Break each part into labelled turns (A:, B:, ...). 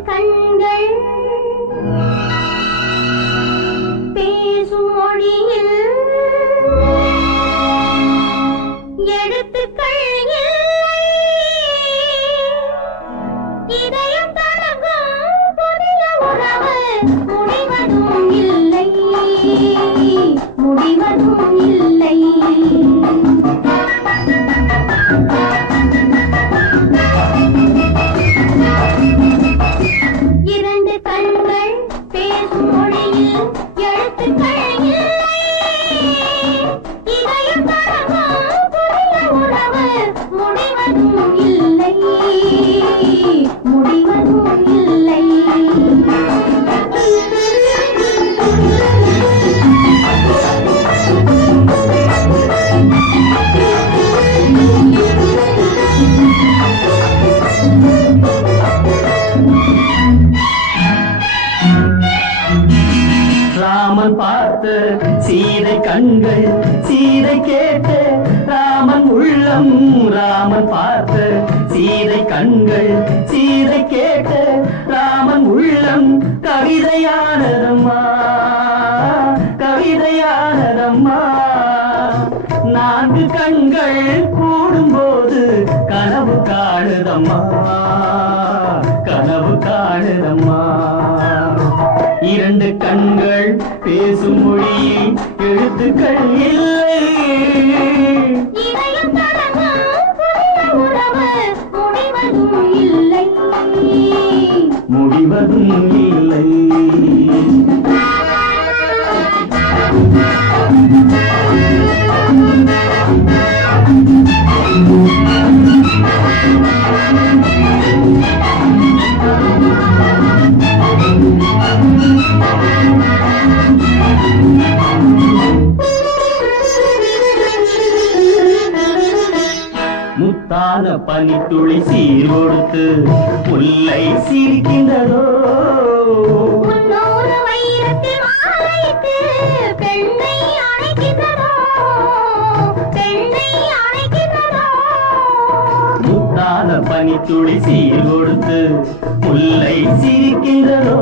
A: கண்கள். பேசும் மொழியில் எழுத்துக்கள் இதயம் தொடங்கும் புதிய உறவு முடிவதும் இல்லை. முடிவதும்
B: ராமன் பார்த்த சீதை கண்கள் சீதை கேட்ட ராமன் உள்ளம். ராமன் பார்த்த சீதை கண்கள் சீதை கேட்ட ராமன் உள்ளம். கவிதையானதம்மா கவிதையானதம்மா. நான்கு கண்கள் கூடும்போது கனவு காணுதம்மா. இரண்டு கண்கள் பேசும் மொழியில் எழுத்துக்கள் இல்லை. முடிவதும் இல்லை. முத்தான பனித்துளி சீர் கொடுத்து முல்லை சிரிக்கின்றதோ? முத்தான பனித்துளி சீர் கொடுத்து முல்லை சிரிக்கின்றதோ?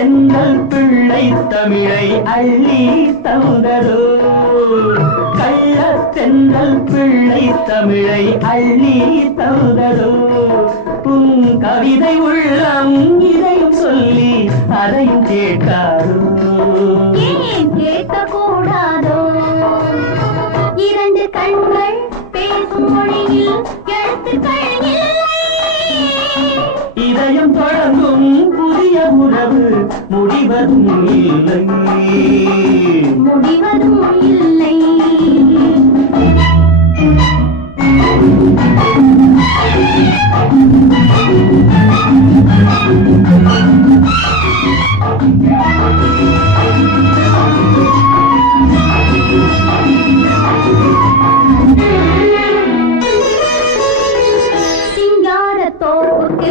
B: தென்னல் பிள்ளை தமிழை அள்ளி தந்ததோ? கள்ள தென்னல் பிள்ளை தமிழை அள்ளி தந்ததோ? உன் கவிதை உள்ளம் இதையும் சொல்லி அதையும் கேட்காதோ
A: ஏன் கேட்கக்கூடாதோ? இரண்டு கண்கள் பேசும் மொழியில் எழுத்துக்கள்
B: கனவு முடிவதும் இல்லை.
A: முடிவதும் இல்லை. சிங்காரத்தோப்புக்கு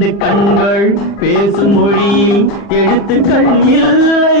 B: இரண்டு கண்கள் பேசும் மொழியில் எழுத்துக்கள் இல்லை.